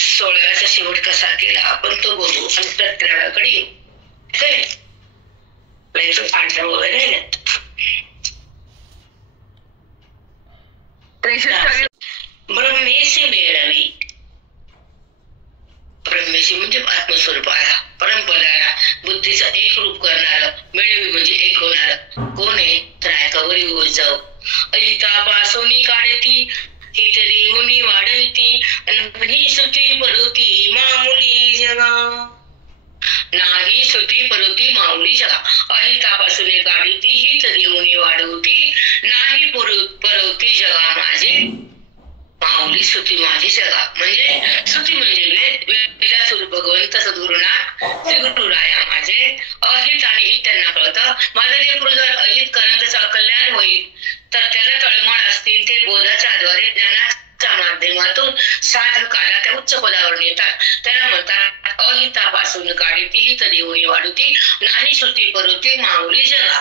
16चा शेवट कसा केला आपण तो बघू आणि प्रत्येकाकडे येऊ. पांढरा वगैरे ब्रह्मेशी मिळावी. ब्रह्मेशी म्हणजे आत्मस्वरूपाला परमपदाला बुद्धीचं एक रूप करणार. मिळवी म्हणजे एक होणार. कोण आहे तर ऐकावरी होत जाऊ. अहितापासून काढती ही तरी मुनी वाढती आणि सुती परुती मामुली जगा. नाही सुती परुती माऊली जगा. अहितापासून काढती ही तरी मुनी वाढवती नाही परवती जगा माझे माऊली सुती माझी जगा. म्हणजे सुती म्हणजे वेदा स्वरूप भगवंत सद्गुरुनाथ श्री गुरुराया माझे. अहित आणि हित त्यांना कळतं. माझं लेकरू जर अहित करण्याचं कल्याण होईल तर त्याला तळमळ असतील ते बोधाच्या द्वारे ज्ञानाच्या माध्यमातून साधकाला त्या उच्च पदावर नेतात. त्याला म्हणतात अहितापासून काढती ही तरी होई वाढती नाही सुती परुती माऊली जगा.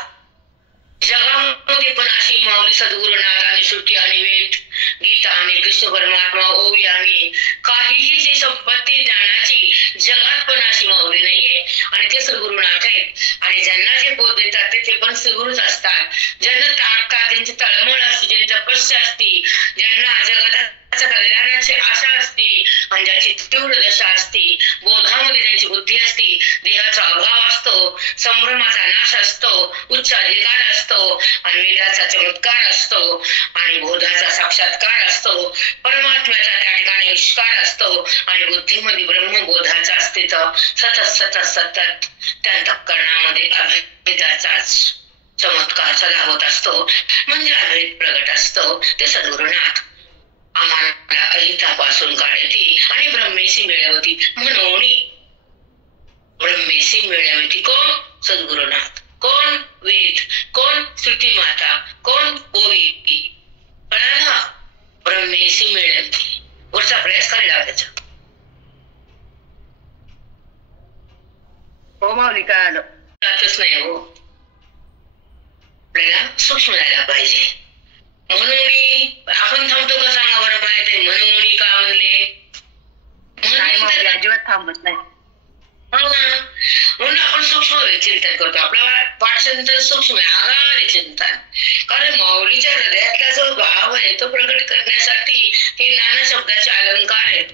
जगामध्ये पण अशी माऊली सद्गुरुनाथ आणि श्रुती आणि वेद गीता आणि कृष्ण परमात्मा ओवी आणि काहीही जी संपत्ती ज्ञानाची जगात पण अशी माऊली नाहीये. आणि ते सद्गुरुनाथ आहेत. आणि ज्यांना जे बोध देतात ते पण सद्गुरूच असतात. ज्यांना टाळतात ज्यांची तळमळ असते ज्यांची तपस्या असते ज्यांना जगताच्या कल्याणाची आशा असते आणि ज्याची तीव्र दशा असते बोधामध्ये ज्यांची बुद्धी असते देहाचा अभाव असतो संभ्रमाचा नाश असतो उच्च अधिकार असतो आणि वेदाचा चमत्कार असतो आणि बोधाचा साक्षात्कार असतो परमात्म्याचा त्या ठिकाणी विस्तार असतो आणि बुद्धीमध्ये ब्रह्मबोधाचा अस्तित्व सतत सतत सतत त्या अंतःकरणामध्ये अभेदाचाच चमत्कार सदा होत असतो. म्हणजे अभेद प्रगट असतो. ते सद्गुरुनाथ आम्हाला अहितापासून काढती आणि ब्रह्मेशी मिळवती. म्हणून ब्रह्मेशी मिळवती कोण सद्गुरुनाथ. कोण वेद कोण श्रुती माता कोण ओवी. कळालं. ब्रह्मेशी मिळवती. वरचा प्रयास करायला त्याचा. हो माऊली कळालं. नाही हो आपल्याला सूक्ष्म जायला पाहिजे. म्हणून आपण थांबतो का सांगा बरं माहिती. म्हणून का म्हणले अजिबात थांबत नाही. म्हणून आपण सूक्ष्म चिंतन करतो. आपला पाठचिंतन सूक्ष्म आहे आगाध चिंतन. कारण माऊलीच्या हृदयातला जो भाव आहे तो प्रकट करण्यासाठी हे नाना शब्दाचे अलंकार आहेत.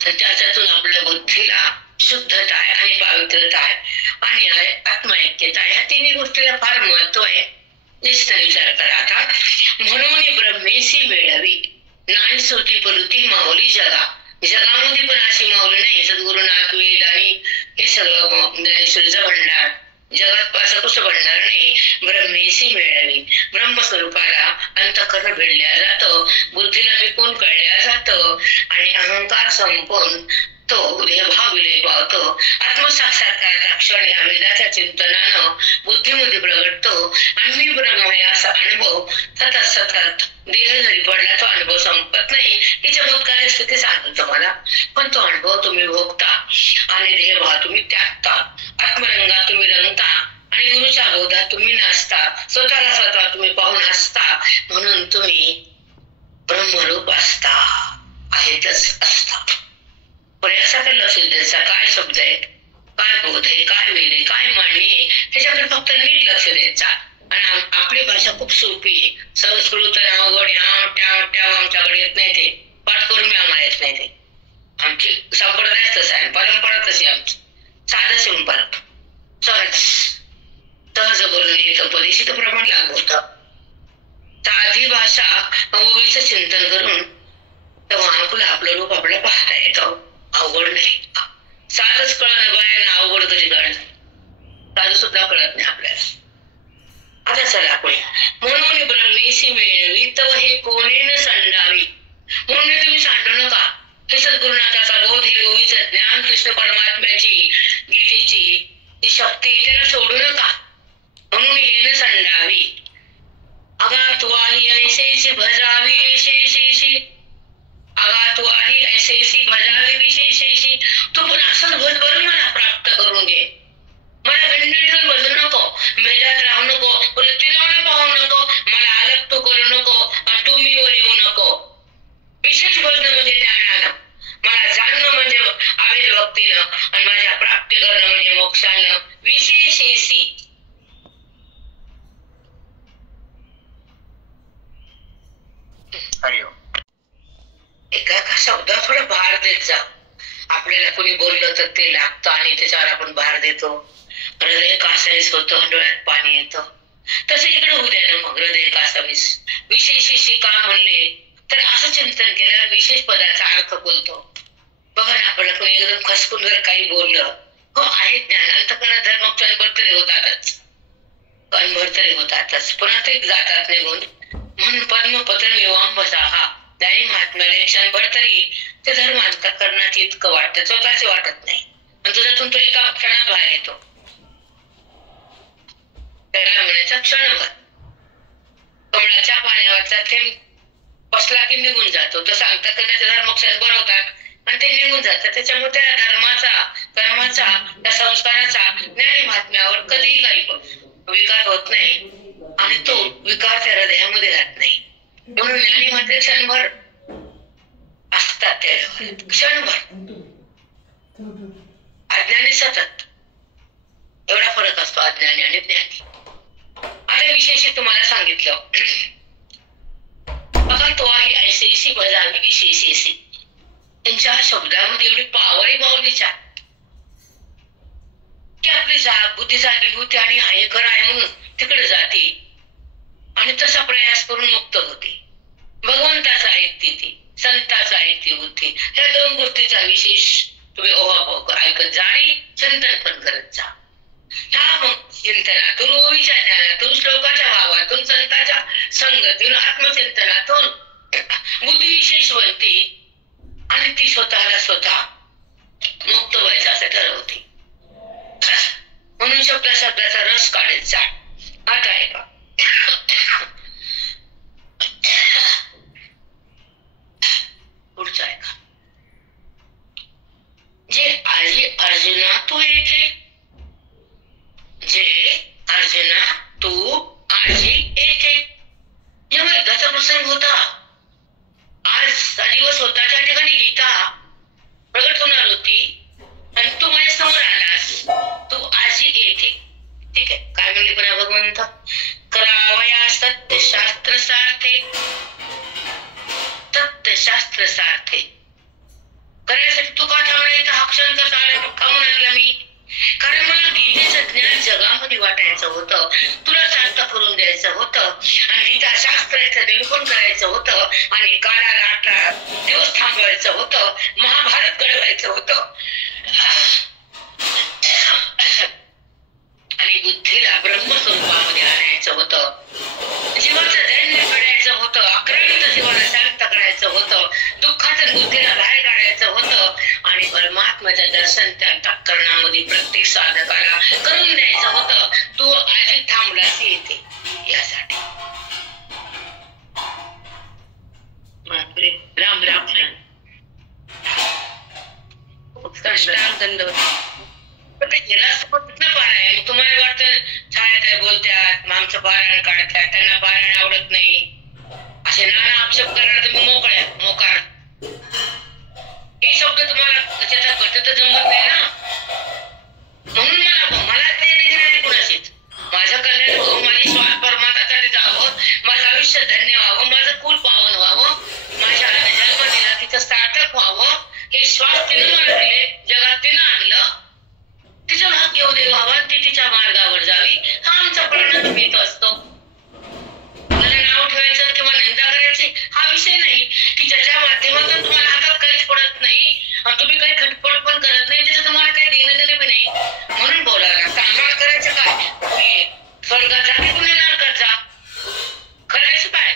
तर त्याच्यातून आपल्या बुद्धीला शुद्धता आहे आणि पावित्रता आहे आणि आत्मऐक्यता आहे. ह्या तिन्ही गोष्टीला फार महत्व आहे. निश्चित विचार करा आता. म्हणून ब्रह्मेशी मिळावी नाही सुती परुती माऊली जगा. जगामध्ये पण अशी माऊली नाही. सद्गुरुनाथ वेद आणि हे सगळं ज्ञानेश्वरीचा भंडार जगात असं कसं भंडार नाही. ब्रह्मेशी मिळावी. ब्रह्मस्वरूपाला अंतःकरण भेटल्या जातं. बुद्धीला विकून कळल्या जातं आणि अहंकार संपून तो देहभाव विलय पावतो. आत्मसाक्षात्काराचा क्षण या वेदाच्या चिंतनानं बुद्धीमध्ये प्रगटतो आणि मी ब्रह्म आहे असा अनुभव सतत सतत देह जरी पडला तो अनुभव संपत नाही. ही चमत्कारी स्थिती सांगतो तुम्हाला. पण तो अनुभव तुम्ही भोगता आणि देहभाव तुम्ही त्यागता. आत्मरंगात तुम्ही रंगता आणि गुरुच्या बोधात तुम्ही नाचता. स्वतःला स्वतः तुम्ही पाहून असता. म्हणून तुम्ही ब्रह्मरूप असता. आहेतच असता. यासाठी लक्ष द्यायचा. काय शब्द आहेत काय बोध आहे काय वेद आहे काय मांडणी आहे ह्याच्याकडे फक्त नीट लक्ष द्यायचा. आणि आपली भाषा खूप सोपी आहे. संस्कृत अवघड आमच्याकडे येत नाही. ते पाठ करून आम्हाला येत नाही. ते आमची संप्रदाय तसा आहे परंपरा तशी आमची. साधं सिंपल सहज बोलून येतं. परिचित प्रमाण लागू होतं. साधी भाषा ओवीचं चिंतन करून तेव्हा आपलं रूप आपल्याला पाहता येतं. अवघड नाही. साधच कळणं बायांना अवघड कधी कळणं साधं सुद्धा कळत नाही आपल्याला. आता चला पुढे. म्हणून ब्रह्मेशी मिळवी तव हे कोणेन संडावी. म्हणून तुम्ही सांडू नका. हे सद्गुरुनाथाचा बोध हे ओवीचं ज्ञान कृष्ण परमात्म्याची गीतेची जी शक्ती त्याला सोडू नका. म्हणून येणं संडावी. अगात्वाही ऐसेशी भजावी ऐशेशी. अगात्वाही ऐसेशी भजावी विशेषेशी. तू पण असंच भजभरून मला प्राप्त करून घे. मला गंडीठून बसू नको. मेल्यात राहू नको. वृत्तीने पाहू नको. मला आलग तू करू नको. तू मी वर येऊ नको. विशेष भजन म्हणजे ज्ञानानं मला जाणणं म्हणजे अभेद भक्तीनं आणि माझ्या प्राप्ती करणं म्हणजे मोक्षानं विशेषेसी. एका एका शब्दावर थोडा भार देत जा. आपल्याला कोणी बोललं तर ते लागतं आणि त्याच्यावर आपण भार देतो. हृदय कासावीस होतं, डोळ्यात पाणी येतं. तसं इकडे होऊ द्या ना मग. हृदय कासावीस विशेषेशी का म्हणले तर असं चिंतन केलं विशेष पदाचा अर्थ बोलतो. बघा ना, आपल्याला कोणी एकदम खसकून जर काही बोललं, हो आहे ज्ञान अंतःकरणात धर्मोपचार बरतरे होतातच, भरतरे होतातच, पुन्हा ते जातात निघून. म्हणून पद्मपत्र विवांबसाहा त्याही महात्म्याने क्षणभर तरी ते धर्म अंतःकरणात इतकं वाटतं, स्वतःचे वाटत नाही. आणि तुझ्यातून तो एका क्षणात बाहेर येतो. त्याला म्हणायचा क्षणभर. कमळाच्या पाण्यावरचा थेंब बसला की निघून जातो. तसं अंतःकरणाचे धर्म क्षण बनवतात आणि ते निघून जातात. त्याच्यामुळे त्या धर्माचा, कर्माचा, त्या संस्काराचा ज्ञानी महात्म्यावर कधीही काही विकार होत नाही आणि तो विकार त्या हृदयामध्ये राहत नाही. म्हणून ज्ञानी मात्र क्षणभर असतात त्या क्षणभर, अज्ञानी सतत. एवढा फरक असतो अज्ञानी आणि ज्ञानी. आता विशेष तुम्हाला सांगितलं बघा, तो आहे ऐसेसी बजावी विशेषेसी. त्यांच्या शब्दामध्ये एवढी पावर आहे माऊलीच्या की आपली बुद्धी जागी होते आणि आहे खरं आहे म्हणून तिकडे जाते आणि तसा प्रयास करून मुक्त होते. भगवंताचा ऐकते ती, संताचा ऐकते बुद्धी. ह्या दोन गोष्टीचा विशेष तुम्ही ओहापोह ऐकत जा आणि चिंतन पण करत जा. ह्या मग चिंतनातून, ओवीच्या ज्ञानातून, श्लोकाच्या भावातून, संताच्या संगतीतून, आत्मचिंतनातून बुद्धी विशेष बनते आणि ती स्वतःला स्वतः मुक्त व्हायचं असं ठरवते. म्हणून शब्दाचा रस काढत जा. आता आहे का पुढचा आहे का, जे आजी अर्जुना तू येथे, जे अर्जुना तू आजी येथे. जेव्हा युद्धाचा प्रसंग होता, आजचा दिवस होता, त्या ठिकाणी गीता प्रगट होणार होती आणि तू माझ्या समोर आलास. तू आजी येथे. ठीक आहे, काय म्हणले पुन्हा भगवंत, करावया सत्य शास्त्र सार्थे, सत्य शास्त्र सार्थे. करण्यासाठी तू का थांबला इथं? हा क्षण कसा आला, का म्हणून आणला मी? कारण मला गीतेचं ज्ञान जगामध्ये वाटायचं होतं, तुला सार्थ करून द्यायचं होतं आणि गीता शास्त्राचं निरूपण करायचं होतं आणि काळाला 18 दिवस थांबवायचं होतं, महाभारत घडवायचं होतं आणि बुद्धीला ब्रह्मस्वरूपामध्ये आणायचं होतं, जीवाचं दैन्य काढायचं होतं, आक्रांत जीवाला शांत करायचं होतं, दुःखाचं बुद्धीला बाहेर काढायचं होतं आणि परमात्म्याचं दर्शन त्या अंतःकरणामध्ये प्रत्येक साधकाला करून द्यायचं होतं. तू आजी थांबलास येते यासाठी. बापरे, राम राम. तुम्हाला वाटतं छाया बोलतात, आमचं पारायण काढतात, त्यांना पारायण आवडत नाही, असे नाना आक्षेप करायला तुम्ही मोकार. हे शब्द तुम्हाला त्याचा घटत जमत नाही ना. म्हणून मला ते नाही कुणाशीच. माझं कल्याण व्हावं, माझी श्वास परमात्म्यासाठी जावं, माझं आयुष्य धन्य व्हावं, माझं कुल पावन व्हावं, माझ्या जन्म दिला तिचं सार्थक व्हावं, हे श्वास तिनं मला दिले, जगात तिनं आणलं, तिचं भाग्य उदय व्हावा, ती तिच्या मार्गावर जावी, हा आमचा प्रयत्न येत असतो. मला नाव ठेवायचं किंवा निंदा करायची हा विषय नाही, की ज्याच्या माध्यमातून तुम्हाला हातात काहीच पडत नाही आणि तुम्ही काही खटपट पण करत नाही, त्याचं तुम्हाला काही देणं देणं बी नाही. म्हणून बोलायला आम्हाला करायचं काय? तुम्ही स्वर्गात जा की पुणे नरकात जा, करायचं काय?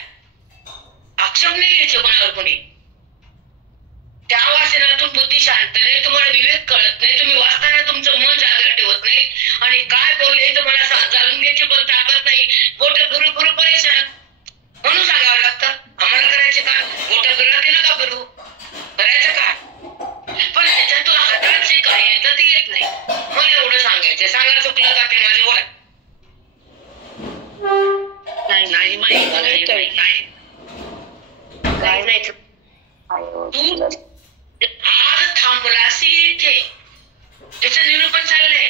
आक्षेप नाही घ्यायचे कोणावर कोणी. त्या वाचनातून बुद्धी शांत नाही, तुम्हाला विवेक कळत नाही, तुम्ही वाचताना तुमचं मन जागा ठेवत नाही आणि काय बोलले तुम्हाला जाणून घ्यायची पण ताकद नाही. बोट फिरू फिरू परेशान. म्हणून सांगावं लागतं आम्हाला करायचे का? बोट फिरला की नका फिरू, करायचं का? पण त्याच्यातून हातात जे काय येतं ते येत नाही. मला एवढं सांगायचं. सांगा चुकलं का ते माझे बोला. नाही तू थांबलासी इथे. त्याचं निरूपण चाललंय.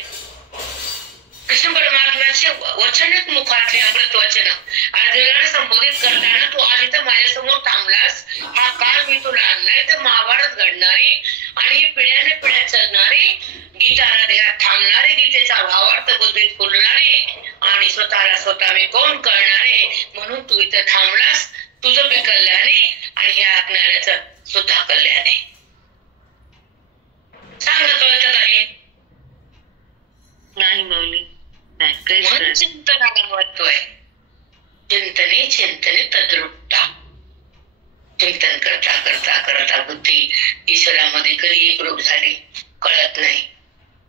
कृष्ण परमात्म्याचे वचनच मुखातले अमृत वचन अर्जुनाला संबोधित करताना तू आज इथं माझ्यासमोर थांबलास, हा काळ मी तुला आणलाय तर महाभारत घडणारे आणि पिढ्याने पिढ्या चालणारे गीताला थांबणारे, गीतेचा भावार्थ बुद्धीत फुलणारे आणि स्वतःला स्वतः मी कोण कळणारे, म्हणून तू इथं थांबलास. तुझं बी कल्याणे आणि हे ऐकणाऱ्याचं सुद्धा कल्याणे. सांग कळत आहे नाही माऊली. म्हणून चिंतनाला महत्व आहे. चिंतने चिंतने तद्रुपता. चिंतन करता करता करता बुद्धी ईश्वरामध्ये कधी एकरूप झाली कळत नाही.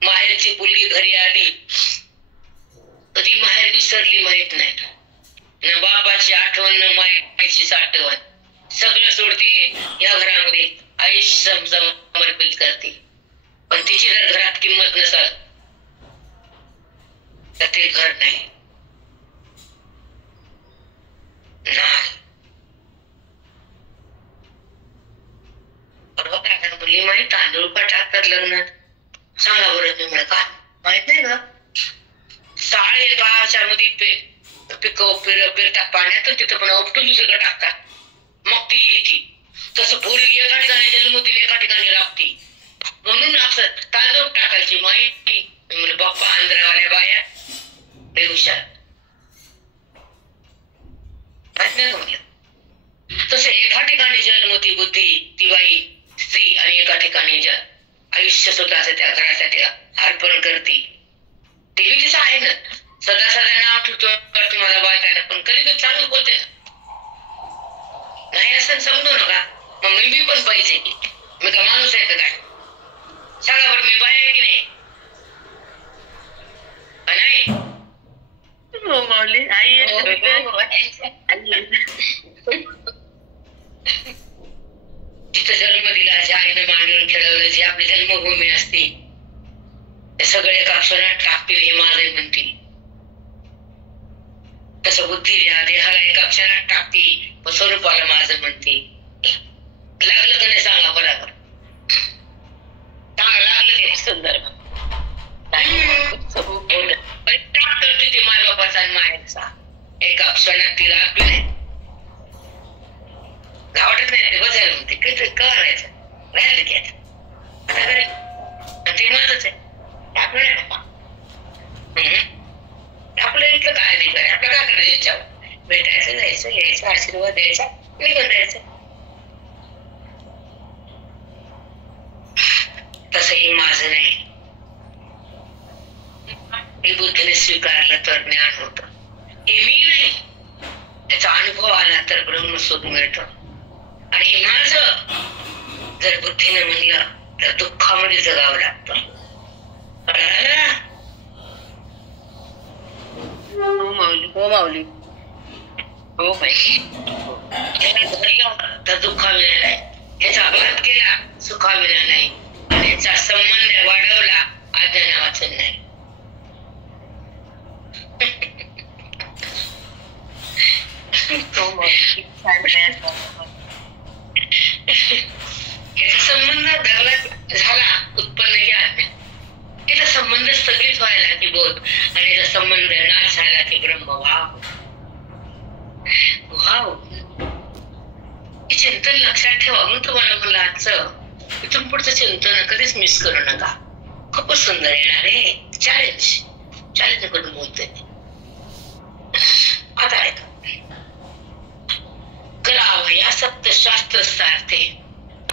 माहेरची मुलगी घरी आली, कधी माहेर विसरली माहित नाही. न बाबाची आठवण न मायेची साठवण. सगळं सोडते या घरामध्ये आयुष्य समर्पित करते. पण तिची जर घरात किंमत नसेल तर ते घर नाही. मुली माहित तांदूळ का टाकतात लग्नात? सांगा बरं तुम्ही का माहित नाही का? साळे एका मध्ये पेरतात पाण्यातून, तिथं पण उपटून दुसरीकडे टाकतात, मग ती येते. तसं पोरी एका ठिकाणी जन्मतील एका ठिकाणी राबते. म्हणून असं तांदूळ टाकायची माहिती. म्हणजे बाप्पा आंध्रावाल्या बाया बेहुशार माहित नाही का म्हणलं. तसं एका ठिकाणी जन्मती बुद्धी ती बाई स्त्री आणि एका ठिकाणी आयुष्य स्वतःच त्या घरासाठी अर्पण करते. ते बी तिचं आहे ना. सदा सदा नाव ठेवतो मला बायकांना, पण कधी कधी चांगलं बोलते ना. नाही असं समजू नका. मग मी पण पाहिजे की मी का माणूस आहे का काय? सांगा बरं, मी बाय आहे की नाही? हो माऊली. आई जिथं जन्म दिला, ज्या आईनं मांडून खेळवलं, जी आपली जन्मभूमी असते, ते सगळे एका क्षणात टाकतील हे माझे म्हणतील. तसं बुद्धी ज्या देहाला एका क्षणात टाकते, पण स्वरूपाला माझं म्हणते. लागलं का नाही सांगा बरोबर? सांगा लागलं की सुंदर टाक करते ते माय बाबाचा आणि मायाचा. एका क्षणात तिला आपली गावठत नाही. ते बजायला म्हणते किती करायचं राहिलं की आता ते माझंच आहे. आपलं नाही बाबा. आपलं इथलं काय नाही काय. आपलं काय करायचं? याच्यावर भेटायचं, जायचं, यायचं, आशीर्वाद द्यायचा, निघून जायचं. तसंही माझं नाही. हे बुद्धीने स्वीकारलं तर ज्ञान होतं. हे मी नाही, त्याचा अनुभव आला तर ब्रह्मस्वरूप मिळतं. आणि माझं जर बुद्धीने म्हणलं तर दुःखामध्ये जगावं लागतं. हो माऊली. हो माऊली. हो माहिती. धरलं तर दुःखाविना नाही, याचा अपघात केला सुखाविना नाही, आणि याचा संबंध वाढवला अज्ञाना वाचन नाही. याचा संबंध धरला झाला उत्पन्न हे आज्ञा. याचा संबंध स्थगित व्हायला की बोध, आणि याचा संबंध नाश झाला की ब्रह्म. Wow wow. हे चिंतन लक्षात ठेवा. म्हणून तुम्हाला म्हणलं आजचं इथून पुढचं चिंतन कधीच मिस करू नका. खूपच सुंदर येणार आहे. चॅलेंज करून बोलतोय. आता ऐका. करावं या सत्यशास्त्र सारथे.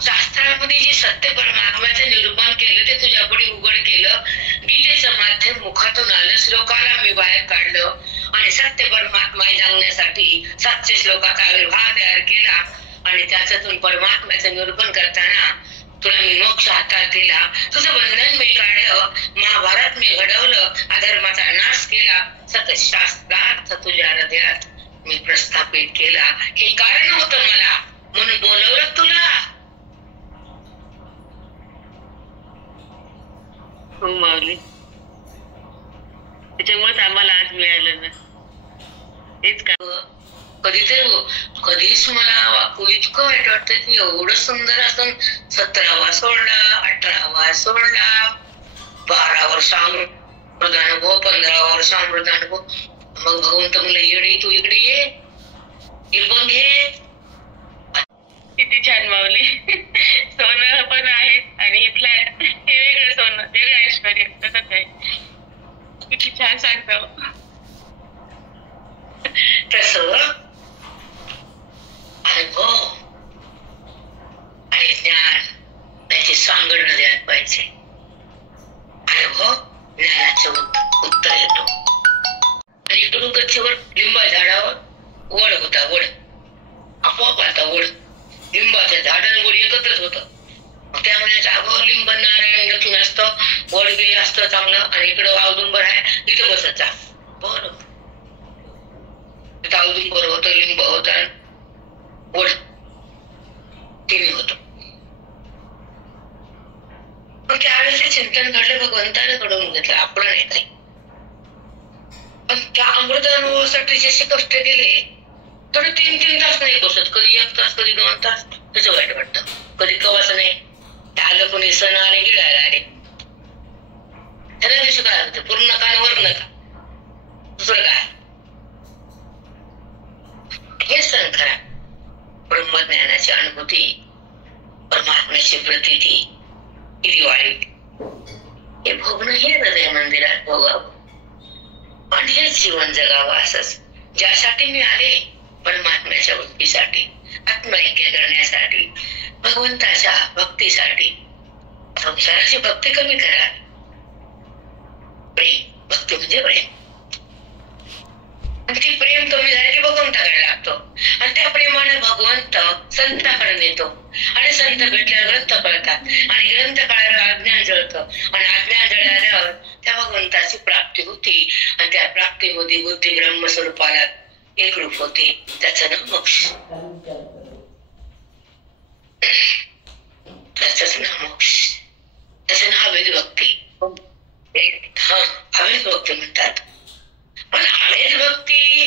शास्त्रामध्ये जे सत्य परमात्म्याचं निरूपण केलं ते तुझ्या पुढे उघड केलं. गीतेचं माध्यम मुखातून आलं, श्लोकाला मी बाहेर काढलं आणि सत्य परमात्मा जाणण्यासाठी 700 श्लोकाचा आविर्भाव तयार केला. आणि त्याच्यातून परमात्म्याचं निरूपण करताना तुला मी मोक्ष हातात दिला. तुझं बंधन मी काढलं, महाभारत मी घडवलं, अधर्माचा नाश केला, सत्यशास्त्रार्थ तुझ्या हृदयात मी प्रस्थापित केला. हे कारण होतं मला, म्हणून बोलवलं तुला. हो माऊली. त्याच्यामुळेच आम्हाला आज मिळालं ना. हेच का कधीच मला इतकं वाईट वाटतं की एवढं सुंदर असं 17वा सोडला, 18वा सोडला, 12 वर्ष अमृतानुभव, 15 वर्ष अमृतानुभव. मग भगवंत म्हणलं येडे तू इकडे ये बघ घे. किती छान माऊली. सोनं पण आहे आणि फ्लॅट हे वेगळं सोनं, वेगळं ऐश्वर्य. तसंच आहे. किती छान सांगतो. तसं अनुभव आणि ज्ञान त्याची सांगड द्यायला पाहिजे. अनुभव ज्ञानाचं उत्तर येतो. आणि इकडून गच्चीवर लिंबा झाडावर वड होता. वड आपोआप आता वड, लिंबाचं झाड आणि वड एकत्रच होत. त्या म्हणायचं अगो लिंब नारायण लक्ष्मी असतं, वड बी असतं चांगलं, आणि इकडं औदुंबर आहे, इथं बसत जा. बरं औदुंबर होतं, लिंब होत, वड तिन्ही होत. पण त्यावेळेस ते चिंतन घडलं, भगवंताने घडवून घेतलं, आपलं नाही काही. पण त्या अमृतानुभवासाठी जसे कष्ट केले थोडे 3-3 तास नाही बसत, कधी 1 तास, कधी 2 तास. त्याचं वाईट वाटतं. कधी कवाच नाही. आलं कोणी सण आले, गिळायला आले, त्याला दिवशी काय होतं, पूर्ण का वर नका, दुसरं काय. हे सण खरा ब्रह्मज्ञानाची अनुभूती, परमात्म्याची प्रतीती, ही दिवाळी. हे भोगणं, हे हृदय मंदिरात भोगावं आणि हेच जीवन जगावं. असंच ज्यासाठी मी आले, परमात्म्याच्या भक्तीसाठी, आत्मैक्य करण्यासाठी, भगवंताच्या भक्तीसाठी. संसाराची भक्ती कमी करा. प्रेम, भक्ती म्हणजे प्रेम. आणि ती प्रेम कमी झाली की भगवंताकडे लागतो, आणि त्या प्रेमाने भगवंत संताकडे नेतो, आणि संत भेटल्यावर ग्रंथ कळतात, आणि ग्रंथ कळल्यावर अज्ञान जळतं, आणि अज्ञान जळाल्यावर त्या भगवंताची प्राप्ती होती, आणि त्या प्राप्तीमध्ये बुद्धी ब्रह्मस्वरूपाला एकरूप होते. त्याचं नाव मोक्ष. त्याचं नाव मोक्ष. त्याचं नाव अवैध भक्ती. अवैध भक्ती म्हणतात. पण अवैध भक्ती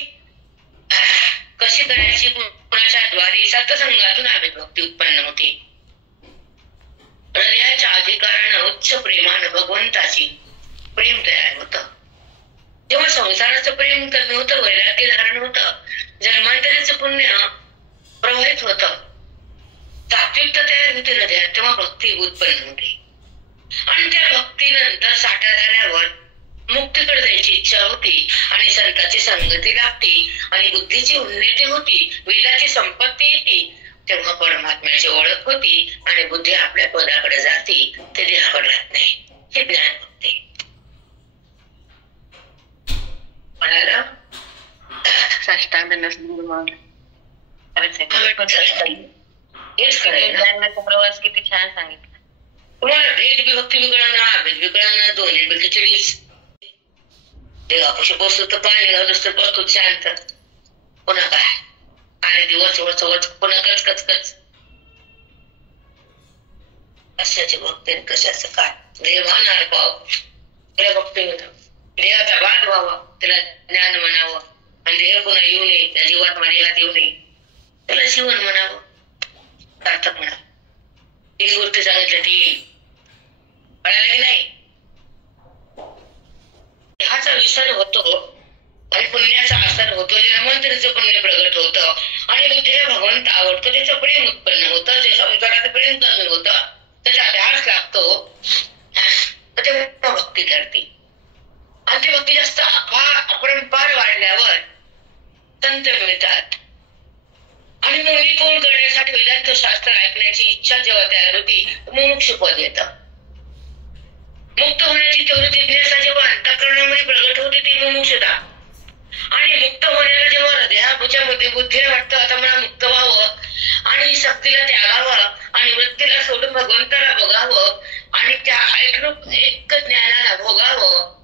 कशी करायची, कुणाच्या द्वारे? सत्संगातून अवैध भक्ती उत्पन्न होते. हृदयाच्या अधिकारानं उच्च प्रेमानं भगवंताची प्रेम तयार होतं. जेव्हा संसाराचं प्रेम कमी होतं, वैराग्य धारण होतं, जन्मांतरीचं पुण्य प्रवाहित होतं, सात्विकता तयार होते हृदयात, तेव्हा भक्ती उत्पन्न होते. आणि त्या भक्तीनंतर साठा झाल्यावर मुक्तीकडे जायची इच्छा होती, आणि संतांची संगती लागती, आणि बुद्धीची उन्नती होती, वेदाची संपत्ती येते. तेव्हा परमात्म्याची ओळख होती, आणि बुद्धी आपल्या पदाकडे जाती, ते देहाकडे राहत नाही. हे ज्ञान भक्ती. म्हणाला साष्टांग नसली हेच करायचं. प्रवास किती छान सांगितला. तुम्हाला भेद विभक्ती विकळणं, अभेद विकळणं, दोन्ही पैकी 40. देवापाशी बसतो तर पाणी घालूस तर बसतो शांत. पुन्हा काय आणि दिवस वच पुन्हा कच कच कच. कशाचे भक्ती, कशाचं काय. देवाना पाव त्याला भक्ती म्हणतात. देवाचा वाद व्हावा, त्याला ज्ञान म्हणावं, आणि देह पुन्हा येऊ नये, त्या जीवात्मा देहात येऊ नये, त्याला जीवन म्हणावं, सार्थक म्हणा. 3 गोष्टी सांगितल्या. 3 कळायला की नाही. देहाचा विसर होतो आणि पुण्याचा असर होतो, जन्मांतरीचं पुण्य प्रगट होतं, आणि बुद्धीला भगवंत आवडतो, त्याचं प्रेम उत्पन्न होतं, जे संसाराचं प्रेम कमी होतं, त्याचा अभ्यास लागतो, तर तेव्हा भक्ती ठरते. आणि ती भक्ती जास्त अपरंपार वाढल्यावर संत मिळतात. आणि मग मी कोण करण्यासाठी वेदांत शास्त्र ऐकण्याची इच्छा जेव्हा तयार होती, मुमुक्ष पद येतं. मुक्त होण्याची तीव्र जिज्ञासा जेव्हा अंतःकरणामध्ये प्रगट होते, ती मुमुक्षता. आणि मुक्त होण्याला जेव्हा हृदयाच्या मध्ये बुद्धीला वाटतं आता मला मुक्त व्हावं, आणि शक्तीला त्यागावं, आणि वृत्तीला सोडून भगवंताला बघावं, आणि त्या ऐकरूप एक ज्ञानाला भोगावं,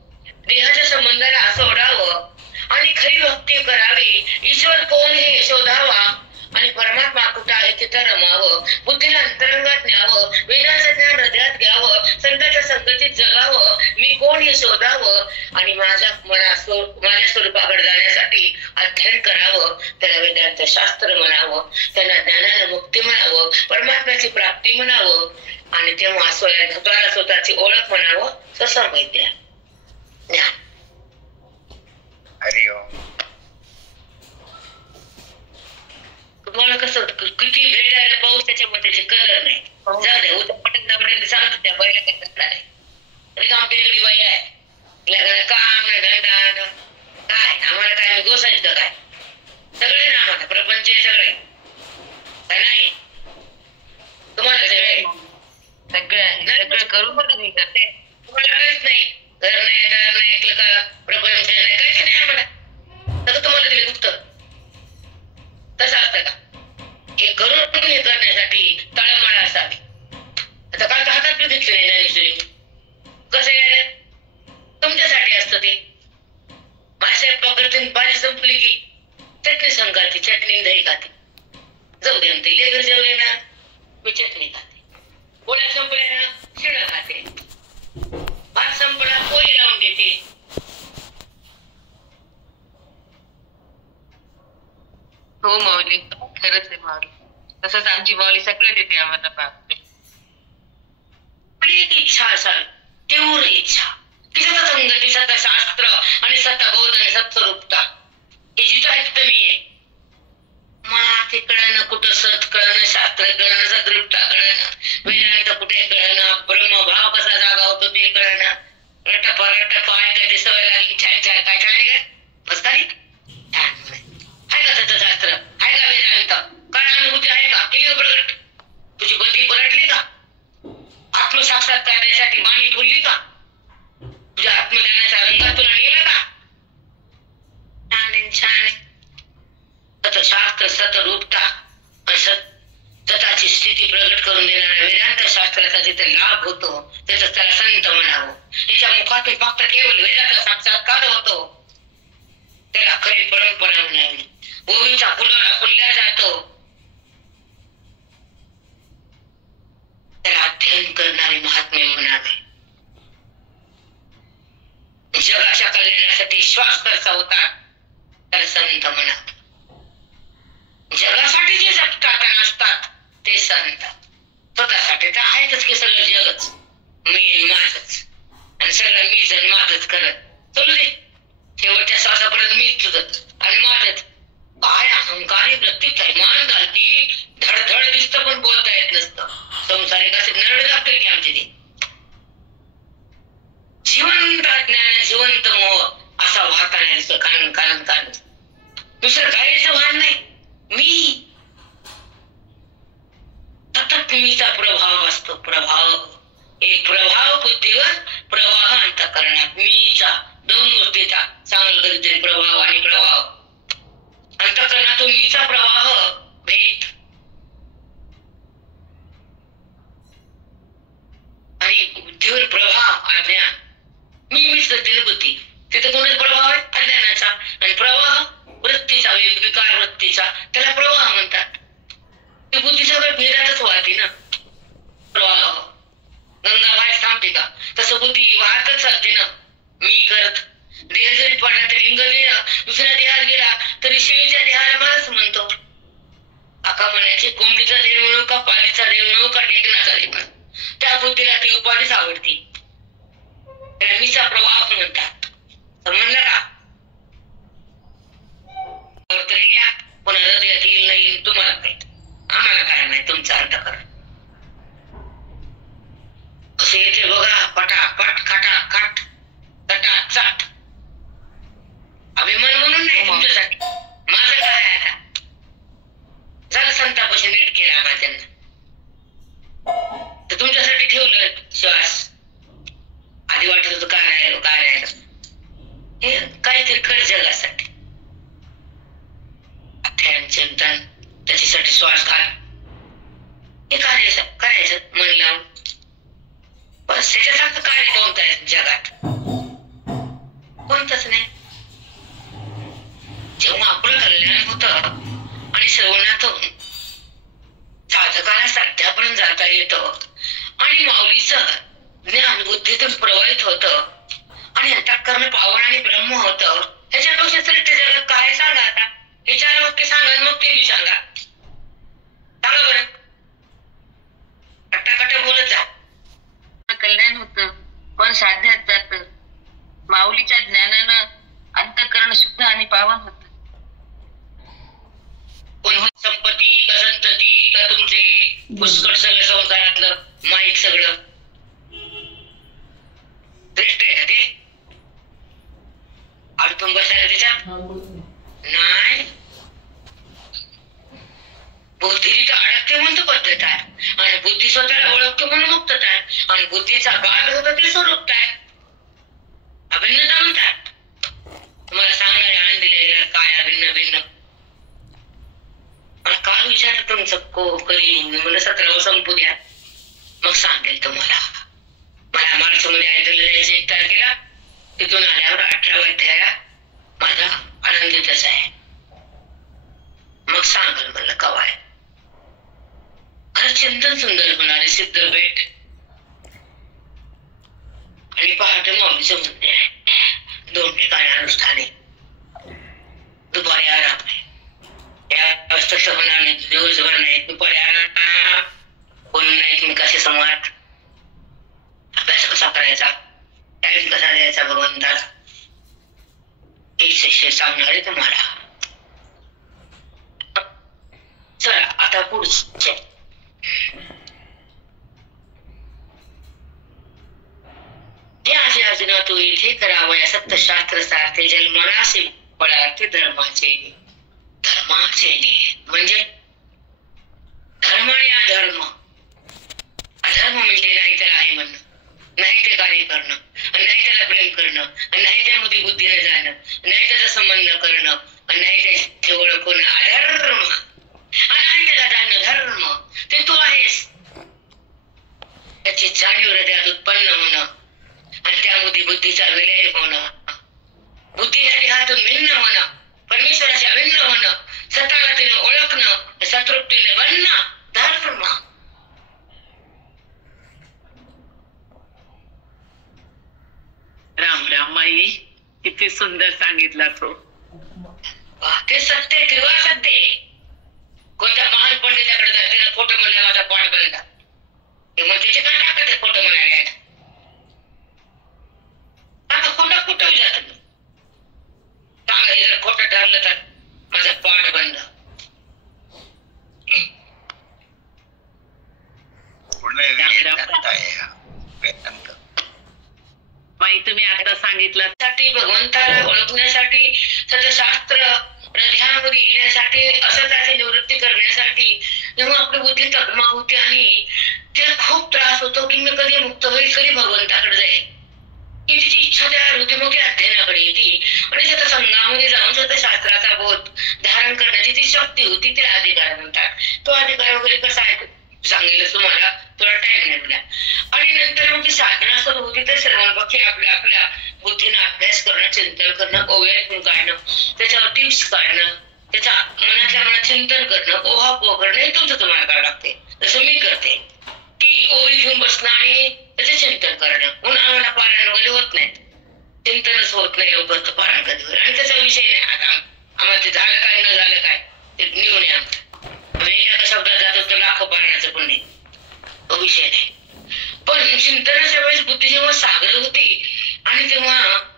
देहाच्या संबंधाला सोडावं, आणि खरी भक्ती करावी, ईश्वर कोण हे शोधावा, आणि परमात्मा कुठं आहे तिथं रमावं, बुद्धीला अंतरंगात न्यावं, वेदाचं ज्ञान हृदयात घ्यावं, संतांच्या संगतीत जगावं, मी कोण हे शोधावं आणि माझ्या स्वरूपाकडे जाण्यासाठी अध्ययन करावं. त्याला वेदांत शास्त्र म्हणावं, त्यांना ज्ञानानं मुक्ती म्हणावं, परमात्म्याची प्राप्ती म्हणावं आणि तेव्हा स्वतःची ओळख म्हणावं. तसं माहिती ज्ञान. हरिओम. तुम्हाला कसं किती भेटायला पाऊस त्याच्यामध्ये त्याची कदर नाही. जाऊ दे, उद्या पटकन सांगतो त्या बैला काय करणार आहे. रिकाम पेरडी बाई आहे, काम नाही धंदा काय, आम्हाला काय गोसायचं काय, सगळे ना आम्हाला प्रपंच आहे सगळे काय नाही. तुम्हाला सगळे करून तुम्ही करते, तुम्हाला काहीच नाही. घर नाही, दार नाही, ऐकलं का, प्रपंच नाही, काहीच नाही आम्हाला. सगळं तुम्हाला दिले गुप्त. तसं असतं का? हे करून हे करण्यासाठी तळमळ असावी. आता काल हातात बी घेतले नाही ज्ञानेश्वरी. कसं यायला तुमच्यासाठी असतं ते. माझ्या पकडून भाजी संपली की चटणी संघाती, चटणी दही खाते. जाऊ दे म्हणते, लेकर जेवले ना मी चटणी खाते, पोळ्या संपल्या ना शिळं खाते, भात संपला पोळी लावून देते. हो माऊली, खरंच आहे माऊली. तसंच आमची माऊली सगळं देते आम्हाला. बापरे, आपली एक इच्छा असावी, तीव्र इच्छा की सतसंगती, सतशास्त्र आणि सतबोध आणि सत्स्वरूपता हे जिथं आहे तिथं मी आहे. मला ते कळणं, कुठं सत कळणं, शास्त्र कळणं, सद्रूपता कळणं, वेदांत कुठे कळणं, ब्रह्मभाव कसा जागा होतो ते कळणं, रटप ऐकायची सवय लागली. छान छान काय छान आहे का बस खाली आहे का सत्यशास्त्र, आहे का वेदांत, काय अनुभूती आहे का, केली का प्रगट, तुझी बुद्धी पलटली का, आत्मसाक्षात्कार करण्यासाठी वाणी फुलली का, तुझ्या आत्मज्ञानाच्या रंगात तुला नेलं का. छान सतशास्त्र, सतरूपता, सताची स्थिती प्रगट करून देणाऱ्या वेदांत शास्त्राचा जिथे लाभ होतो त्याचं त्याला संत म्हणावं. त्याच्या मुखातून फक्त केवळ वेदाचा साक्षात्कार होतो त्याला खरी परंपरा म्हणावी. ओवीचा फुलोरा फुलल्या जातो त्याला अध्ययन करणारे महात्मे म्हणावे. जगाच्या कल्याणासाठी श्वास खर्च होता त्याला संत म्हणावे. जगासाठी जे जगतात आणि असतात ते संत. स्वतःसाठी तर आहेतच की सगळं जगच, मी माझच आणि सगळं मीच आणि माझच करत चलू दे. शेवटच्या श्वासापर्यंत मीच तुझत आणि माझच. काय अहंकारी प्रत्येक मान घालती, धडधड दिसतं पण बोलता येत नसतं. संसारिक असे नरड लागते की आमचे ते. जिवंत अज्ञान, जिवंत मोह असा वाहता नाही कान कान कान. दुसरं काहीच भान नाही. मी सतत मीचा प्रभाव असतो. प्रभाव, एक प्रभाव बुद्धीवर, प्रवाह अंतःकरणात. मीचा दोन गोष्टीचा चांगलं कधीतरी प्रभाव आणि प्रवाह. अंतःकरणातून मीचा प्रवाह भेद आणि बुद्धीवर प्रभाव अज्ञान. मीच बुद्धी, तिथे कोणाचा प्रभाव आहे अज्ञानाचा. आणि प्रवाह वृत्तीचा, विकार वृत्तीचा, त्याला प्रवाह म्हणतात. ती बुद्धी सगळं भेदातच वाहते ना. प्रवाह गंगा वाहत थांबते का, तसं बुद्धी वाहतच चालते ना. मी करत देह जरी पडला तरी लिंग देह दुसऱ्या देहात गेला तरी शेळीच्या देहाला मलाच म्हणतो. आका म्हणायचे कोंबडीचा देह म्हणू का, पालीचा देह म्हणू का, ढेकणाचा देह म्हणू, त्या बुद्धीला ती उपाधीच आवडते. त्याला मीचा प्रवाह म्हणतात. समजलं का. पुन्हा हृदयात येईल नाही येईल तुम्हाला काय, आम्हाला काय नाही. तुमचा अर्थ करा असे येते बघा. पटापट खटाखट चटाचट. अभिमान म्हणून नाही तुमच्यासाठी. माझं काय आहे आता, झालं संतापाशी नीट केला आम्हाला त्यांना, तर तुमच्यासाठी ठेवलं श्वास. आधी वाटत होतं काय राहिलो काय राहिलं, हे काहीतरी कर जगासाठी. अध्ययन चिंतन त्याच्यासाठी श्वास घाल. हे करायचं मन लावून. बस त्याच्यासारखं कार्य कोणतं आहे जगात, कोणतंच नाही. जेव्हा आपलं कल्याण होतं आणि श्रवणातून साधकाला सध्यापर्यंत जाता येतं आणि माऊलीचं ज्ञान बुद्धीतून प्रवाहित होतं, आणि अंतःकरण पावन आणि ब्रह्म होतं, ह्याच्यापेक्षा श्रेष्ठ जगात काय सांगा आता. हे 4 वाक्य सांगा, मग ते बी सांगा. सांगा बरं, कट्टा बोलत जा. कल्याण होतं, पण साध्यात जात. माऊलीच्या ज्ञानानं अंतःकरण शुद्ध आणि पावन होत. पण संपत्ती का संतती का तुमचे पुष्कळ सगळं संसारातलं माईक सगळं श्रेष्ठ आहे ना ते. अडकून बसायला त्याच्यात नाही. बुद्धीची तर अडकते म्हणतो पद्धत आहे, आणि बुद्धी स्वतःला ओळखते म्हणून मुक्तत आहे, आणि बुद्धीचा बाद होतं ते स्वरूप आहे, अभिन्नता म्हणतात. तुम्हाला सांगणारे आण दिलेला काय अभिन्न भिन्न. मला काल विचार तुमचं करीन, मला 17 संपू द्या, मग सांगेल तुम्हाला. मला मार्च मध्ये ऐकलं जायचं 1 तारखेला, तिथून आल्यावर 18 अध्याय माझा आनंदितच आहे. मग सांगाल मला कवाय. खरं चिंतन सुंदर होणारे सिद्ध भेट. आणि पहाटे माऊलीचं मंदिर आहे, 2 ठिकाणी अनुष्ठाने, दुपारी आराम आहे. या अवस्थेत होणार नाही, दिवसभर नाही, दुपारी आराम, बोलून नाही एकमेकाशी संवाद, अभ्यास कसा करायचा, टाइम कसा द्यायचा भगवंताला, हे शिष्य सांगणारे तुम्हाला. चला आता पुढचे. जे अर्जुना तू इथे करावया सत्यशास्त्र सारखे जन्मनासे फळार्थे धर्माचे म्हणजे धर्म आणि अधर्म. अधर्म म्हणजे नाही त्याला आहे म्हणणं, नाही ते कार्य करणं, नाही त्याला प्रेम करणं, नाही त्यामध्ये बुद्धीने जाणं, नाही त्याचा संबंध करणं, नाही त्याची ओळख होणं अधर्म. आणि त्याला जाणं धर्म. ते तू आहेस, त्याची जाणीव हृदयात उत्पन्न होणं, आणि त्यामध्ये बुद्धीचा विलय होणं, बुद्धी या देहातून भिन्न होणं, परमेश्वराच्या भिन्न होणं, स्वतःला तिने ओळखणं, संतृप्तीने बनणं धर्म. राम रामाई किती सुंदर सांगितला तो. ते सत्य आहे, किंवा सत्य आहे. कोणत्या महान पंडिताकडे जाते ना, खोटं म्हणल्या माझा पाठ बनला, ते मग त्याचे काय टाकत आहे खोटं म्हणायला. खोटं विचारत सांगा, हे जर खोटं ठरलं तर माझा पाठ बंद. माई तुम्ही आता सांगितलं, भगवंताला ओळखण्यासाठी, सत्यशास्त्र हृदयामध्ये येण्यासाठी, असत्याची निवृत्ती करण्यासाठी जेव्हा आपली बुद्धी तगमग होती आणि तिला खूप त्रास होतो की मी कधी मुक्त होईल, कधी भगवंताकडे जाईल, की तिची इच्छा तयार होती. मग ती अध्ययनाकडे येते आणि त्याच्या संघामध्ये जाऊन सत्यशास्त्राचा बोध धारण करण्याची ती शक्ती होती, तिला अधिकार म्हणतात. तो अधिकार वगैरे कसा आहे सांगेल तुम्हाला, थोडा टाइम नाही दिला. आणि नंतर मग ती साधना सुरू होती, तर सर्वांपैकी आपल्या बुद्धीनं अभ्यास करणं, चिंतन करणं, ओव्यातून काढणं, त्याच्यावर टिप्स काढणं, त्याच्या मनातल्या मनात चिंतन करणं, ओहापोह करणं, हे तुमचं तुम्हाला करावं लागते. जसं मी करते की ओवी घेऊन बसणं आणि त्याचे चिंतन करणं. उन्हाळ्याला पारायण वगैरे होत नाही, चिंतनच होत नाही लवकर, पारायण कधी होईल. आणि त्याचा विषय नाही, आता आम्हाला ते झालं काय न झालं काय ते निवून आहे आमचं. एका शब्दात जातो तर लाखो पारण्याचं पण नाही, तो विषय नाही. पण चिंतनाच्या वेळेस बुद्धी जेव्हा सागर होती आणि तेव्हा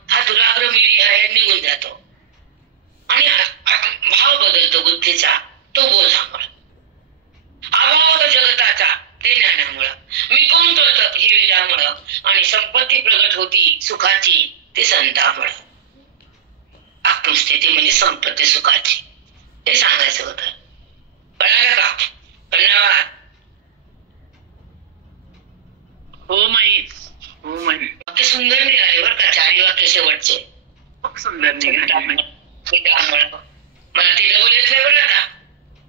हा दुराग्रह हे निघून जातो आणि भाव बदलतो बुद्धीचा, तो बोधामुळे. अभाव होतो जगताचा, ते ज्ञानामुळं. मी कोण कळत हे वेदामुळं. आणि संपत्ती प्रगट होती सुखाची, ते संतामुळं. आत्मस्थिती म्हणजे संपत्ती सुखाची, ते सांगायचं होतं. कळालं का? धन्यवाद. हो माई, हो माई. वाक्य सुंदर निघाले बरं का, 4 वाक्य शेवटचे खूप सुंदर निघाले. मला ते डबल येत नाही बरं, आता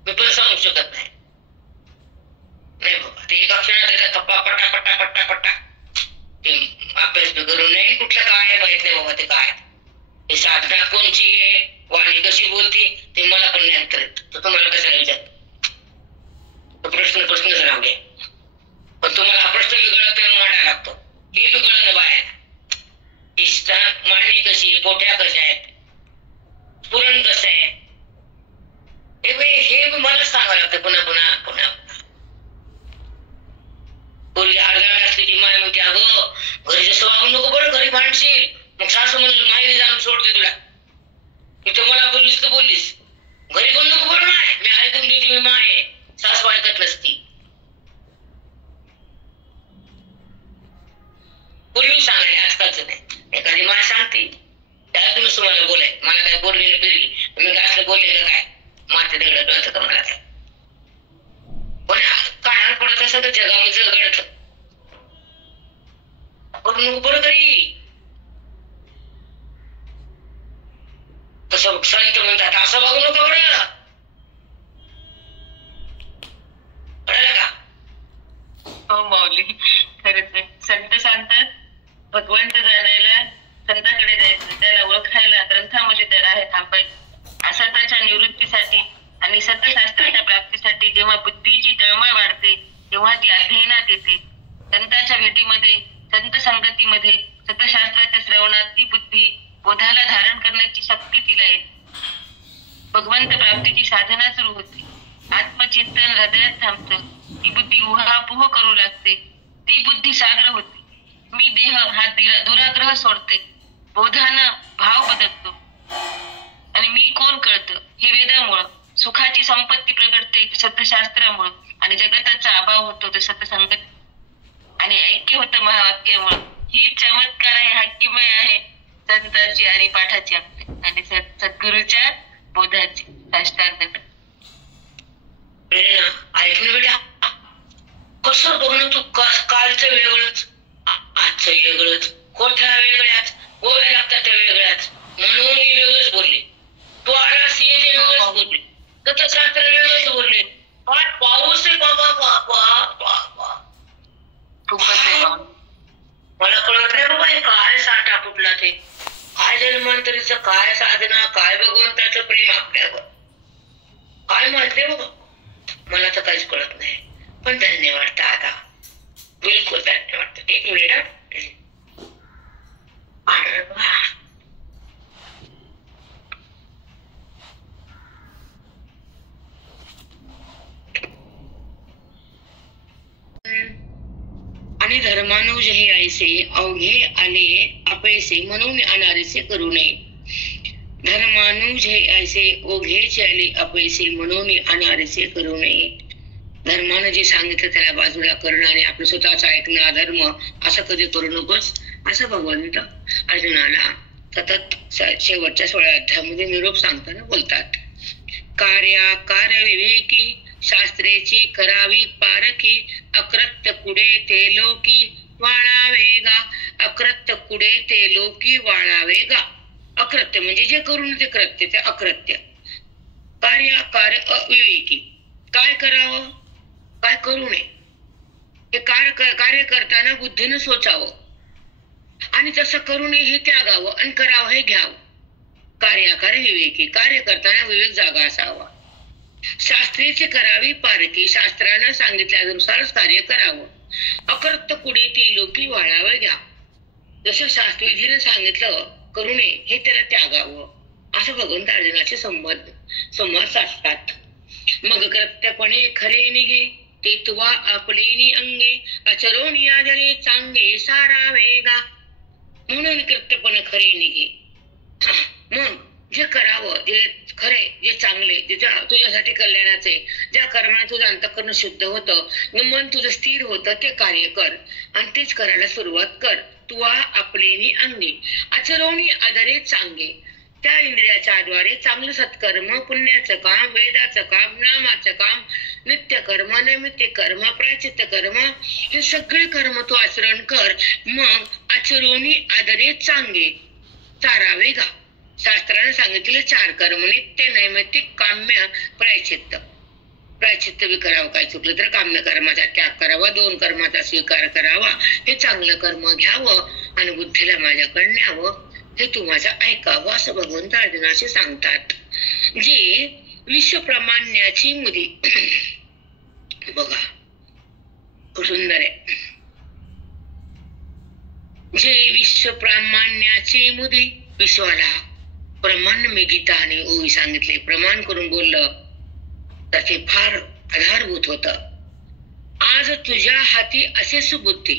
मी पण सांगू शकत नाही. नाही बाबा, ते एका क्षणात त्याचा कप्पा पटा पटा पट्टा पट्टा ते अभ्यास करू नये. कुठलं काय माहित नाही बाबा, ते काय हे साधना कोणची आहे, वाणी कशी बोलती, ते मला पण नाही करत. तर तुम्हाला कशाला विचार, प्रश्नच राहू दे. पण तुम्हाला हा प्रश्न बिघडत मांडायला लागतो, हे बिघडणं बाहेर. घरात असलेली माय म्हणते, अगं घरी जसं वागू नको बरं, घरी भांडशील. मग सासू म्हणलं, माहेरी जाऊन सोडते तुला, इथं मला बोललीस तर बोललीस, घरी कोण नको बरं माय, मी ऐकून देते, मी माय. सासू ऐकत नसती. पूर्वी सांगायला, आजकालच नाही. एखादी माय सांगते त्यातून तुम्हाला बोलाय, मला काय बोलली ना फिरली, तुम्ही काय असं बोलले का काय, माते दगड कळतं का मला काय. पण कानावर पडत असं तर जगामध्ये घडत करू नको बरं घरी. तसं संत म्हणतात, असं बघू नको बरं, कळलं का. हो माऊली, खरंच आहे. संत सांगतात भगवंत जाणायला संतांकडे जायचं, त्याला ओळखायला ग्रंथामध्ये तर आहे थांबायचं. असताच्या निवृत्तीसाठी आणि सतशास्त्राच्या प्राप्तीसाठी जेव्हा बुद्धीची तळमळ वाढते तेव्हा ती अध्ययनात येते. संतांच्या भेटीमध्ये, संत संगतीमध्ये, सतशास्त्राच्या श्रवणात ती बुद्धी बोधाला धारण करण्याची शक्ती तिला येते. भगवंत प्राप्तीची साधना सुरू होते. आत्मचिंतन हृदयात थांबतं. ती बुद्धी उहापोह करू लागते. ती बुद्धी साग्र होते. मी देह हा दुराग्रह सोडते. बोधानं भाव बदलतो आणि मी कोण कळतं हे वेदामुळं. सुखाची संपत्ती प्रगटते सत्यशास्त्रामुळं आणि जगताचा अभाव होतो ते सतसंगत आणि ऐक्य होतं महावाक्यामुळं. ही चमत्कार आहे, हक्कीमय आहे संतांची आणि पाठाची आणि सद्गुरूच्या बोधाची. साष्टांग प्रेरणा ऐकून बेटा, कसं बघणं तू, कालचं वेगळंच आजचं वेगळंच, कोठ्या वेगळ्याच, गोव्या लागतात त्या वेगळ्याच, म्हणून मी वेगळंच बोलले. तू आरास येते वेगळंच बोलले, तत्वशास्त्र वेगळंच बोलले. पाऊस आहे बाबा, बाबा बाबा मला कळत नाही बाबा हे काय साठा फुटला, ते काय जन्मांतरीचं, काय साधना, काय भगवंताचं प्रेम आपल्यावर, काय म्हणते बाबा मला तर काहीच कळत नाही. पण धन्य वाटतं आता, बिलकुल धन्य वाटतं. एक मिनिट आणि धर्मानुज हे ऐसे अवघे आले अपैसे म्हणून अनारेसे करू नये. धर्मानुज हे ऐसे ओघेचे आले अपैसे म्हणून अनारेसे करू नये. धर्मानं जे सांगितलं त्याला बाजूला करणं आणि आपलं स्वतःच ऐकणं अधर्म असं कधी करू नकोस, असं भगवंत अर्जुनाला सतत शेवटच्या 16 अध्यायामध्ये निरोप सांगताना बोलतात. कार्य विवेकी शास्त्रेची करावी पारखी अकृत्य कुडे ते लोकी वाळावे गा. अकृत्य कुडे ते लोकी वाळावे गा. अकृत्य म्हणजे जे करून ते कृत्य, ते अकृत्य. कार्य अविवेकी, काय करावं काय करू नये, हे कार्य करताना बुद्धीनं सोचावं आणि तसं करू नये हे त्यागावं आणि करावं हे घ्यावं. कार्य विवेकी, कार्य करताना विवेक जागा असावा. शास्त्रेचे करावी पारखी, शास्त्रानं सांगितल्यानुसारच कार्य करावं. अकृत्य कुडे ते लोकी वाळावं घ्या. जसं शास्त्रविधीने सांगितलं करू नये हे त्याला त्यागावं, असं भगवंत अर्जुनाचे संवाद साधतात. मग कृत्यपणे खरे निघे ते तुवा आपलेनी अंगे अचरोनी आदरे चांगे सारावे गा. म्हणून कृत्यपणे खरे निघे, मग जे करावं, जे खरे, जे चांगले, जे तुझ्यासाठी कल्याणाचे, ज्या कर्माने तुझं अंतःकरण शुद्ध होतं, मन तुझं स्थिर होतं, ते कार्य कर आणि तेच करायला सुरुवात कर. तुवा आपलेनी अंगे आचरोनी आदरे चांगे, त्या इंद्रियाच्या द्वारे चांगलं सत्कर्म, पुण्याचं काम, वेदाचं काम, नामाचं काम, नित्य कर्म, नैमित्य कर्म, प्रायचित्त कर्म, हे सगळे कर्म तू आचरण कर. मग आचरोनी आदरे चांगे चारावे गा. शास्त्राने सांगितले 4 कर्म, नित्य, नैमित्तिक, काम्य, प्रायचित्त. प्रायचित्त बी करावं, काय चुकलं तर काम्य कर्माचा त्याग करावा, 2 कर्माचा स्वीकार करावा, हे चांगलं कर्म घ्यावं आणि बुद्धीला माझ्याकडे न्यावं, हे तू माझं ऐकावं, असं भगवंत अर्जुनाशी सांगतात. जे विश्वप्रमाण्याची मुदी बघा खूप सुंदर आहे. जे विश्वप्रामाण्याची मुदी, विश्वाला प्रमाण मी गीता आणि ओवी सांगितले, प्रमाण करून बोललं तर ते फार आधारभूत होतं. आज तुझ्या हाती असे सुबुद्धी,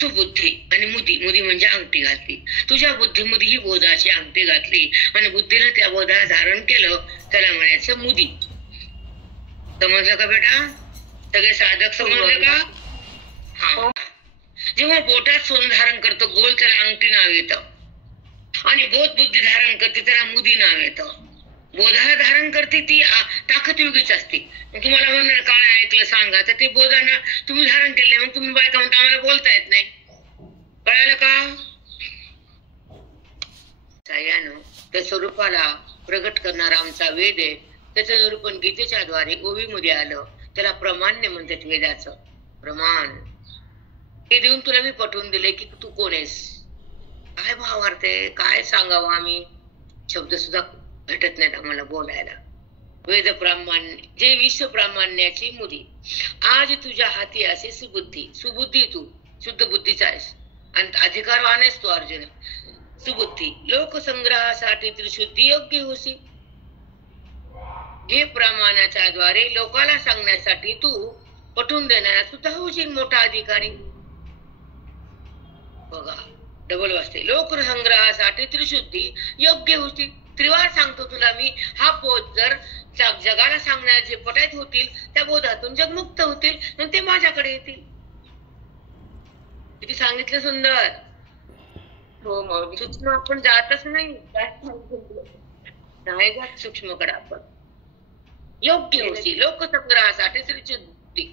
सुबुद्धी आणि मुदी, मुदी म्हणजे अंगठी घातली. तुझ्या बुद्धीमध्ये ही बोधाची अंगठी घातली आणि बुद्धीनं त्या बोधाला धारण केलं, त्याला म्हणायचं मुदी. समजलं का बेटा? सगळे साधक समजले का? हा. जेव्हा बोटात सोनं धारण करतो गोल, त्याला अंगठी नाव येतं. आणि बोध बुद्धी धारण करते त्याला मुदी नाव येतं. बोधाला धारण करते ती ताकद वेगळीच असते. तुम्हाला म्हणणार काय ऐकलं सांगा, तर ते बोधाना तुम्ही धारण केले, मग तुम्ही बायका म्हणता आम्हाला बोलता येत नाही. कळालं का? त्या स्वरूपाला प्रगट करणारा आमचा वेद आहे. त्याचं निरूपण गीतेच्या द्वारे ओवीमध्ये आलं. त्याला प्रमाण्य म्हणतात, वेदाचं प्रमाण. हे देऊन तुला मी पटवून दिले की तू कोण आहेस, काय भावार्थ आहे, काय सांगावं. आम्ही शब्द सुद्धा भेटत नाहीत आम्हाला बोलायला. वेद प्रामाण्य जे विश्व प्रामाण्याची मुदी. आज तुझ्या हाती असे सुबुद्धी, सुबुद्धी तू शुद्ध बुद्धीचा आहेस आणि अधिकारवान आहेस तू अर्जुन. सुबुद्धी लोकसंग्रहासाठी त्रिशुद्धी योग्य होसी. हे प्रमाणाच्या द्वारे लोकाला सांगण्यासाठी तू पटवून देणारा सुद्धा होशील मोठा अधिकारी. बघा डबल वाजते. लोकसंग्रहासाठी त्रिशुद्धी योग्य होती. त्रिवार सांगतो तुला मी. हा बोध जर जगाला सांगण्याचे पटायत होतील, त्या बोधातून जगमुक्त होतील आणि ते माझ्याकडे येतील. किती सांगितलं सुंदर. हो मग सूक्ष्म आपण जातच नाही जात सूक्ष्मकडे आपण. योग्य होती लोकसंग्रहासाठी त्रिशुद्धी.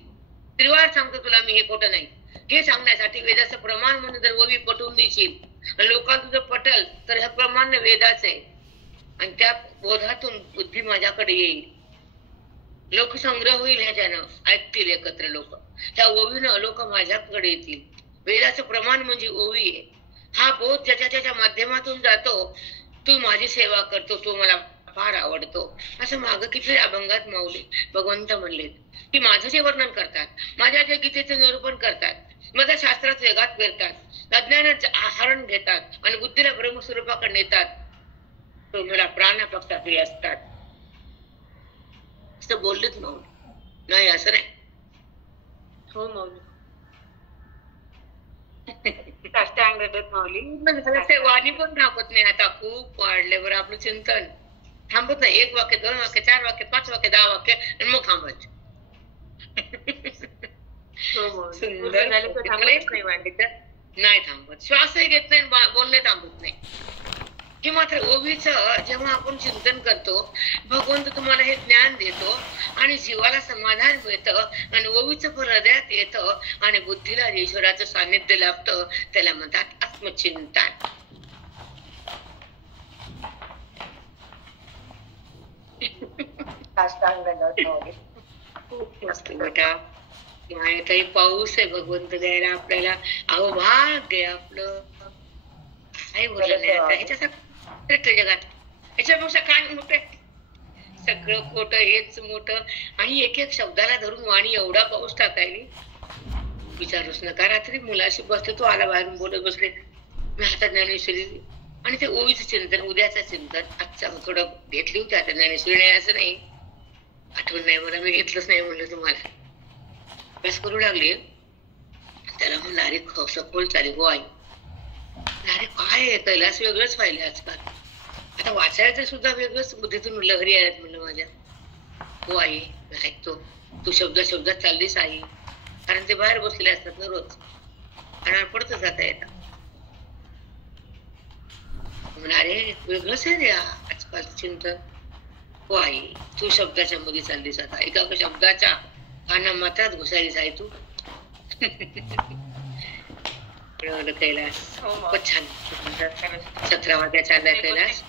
त्रिवार सांगतो तुला मी, हे खोटं नाही. हे सांगण्यासाठी वेदाचं प्रमाण म्हणून जर ओवी पटवून देशील, लोकांना तुझं पटल, तर हे प्रमाण वेदाच आहे आणि त्या बोधातून बुद्धी माझ्याकडे येईल. लोकसंग्रह होईल, ह्याच्यानं ऐकतील एकत्र लोक. त्या ओवीनं लोक माझ्याकडे येतील. वेदाचं प्रमाण म्हणजे ओवी आहे. हा बोध ज्याच्या त्याच्या माध्यमातून जातो, तू माझी सेवा करतो, तो मला फार आवडतो, असं माग किती अभंगात माऊली भगवंत म्हणले की माझं जे वर्णन करतात, माझ्या जे गीतेचं निरूपण करतात, माझ्या शास्त्रात वेगात पेरतात, अज्ञानाचं आहरण घेतात आणि बुद्धीला ब्रह्मस्वरूपाकडे नेतात, तो मला प्राणापेक्षा प्रिय असतात. असं बोललेच माऊली. नाही असं नाही. हो माऊली. वाणी पण थांबत नाही. आता खूप वाढले बरं आपलं चिंतन. थांबत नाही. 1 वाक्य 2 वाक्य 4 वाक्य 5 वाक्य 10 वाक्य आणि मग थांबायचं. नाही थांबत. श्वासही घेत नाही, बोलणे थांबत नाही. हे मात्र ओवीचं जेव्हा आपण चिंतन करतो, भगवंत तुम्हाला हे ज्ञान देतो आणि जीवाला समाधान मिळतं आणि ओवीचं फळ हृदयात येतं आणि बुद्धीला ईश्वराचं सानिध्य लाभतं. त्याला म्हणतात आत्मचिंतन. खूप मस्त बेटा. काही पाऊस आहे भगवंत द्यायला आपल्याला. अहो भाग्य आपलं. काही बोललं नाही आता ह्याच्यासाठी जगात. ह्याच्यापेक्षा काय मोठं, सगळं खोटं हेच मोठं. आणि एक एक शब्दाला धरून वाणी एवढा पाऊस टाकायली, विचारूच नका. रात्री मुलाशी बसले, तो आला बाहेरून बोलत बसले, मी हातात ज्ञानेश्वरी आणि ते ओवीचं चिंतन, उद्याचं चिंतन. आजचा थोडं घेतली होती आता ज्ञानेश्वरी, नाही असं नाही, आठवण नाही मला, मी घेतलंच नाही म्हणलं तुम्हाला. अभ्यास करू लागले. त्याला म्हणलं अरे सखोल चालेल हो आई. अरे काय कैलास वेगळंच पाहिले आजकाल. आता वाचायचं सुद्धा वेगळंच बुद्धीतून लहरी आहेत म्हणलं माझ्या. हो आई ऐकतो, तू शब्दात चाललीस आई. कारण ते बाहेर बसलेले असतात ना रोज आणि पडत जाता येतात. अरे वेगळंच आहे रे आजकाल चिंतन. हो आई तू शब्दाच्या मध्ये चाललीस आता. एका शब्दाच्या काना मात्रात घुसायलीस आहे तू. कैलास खूपच छान. 17 वाक्या चाललाय कैलास.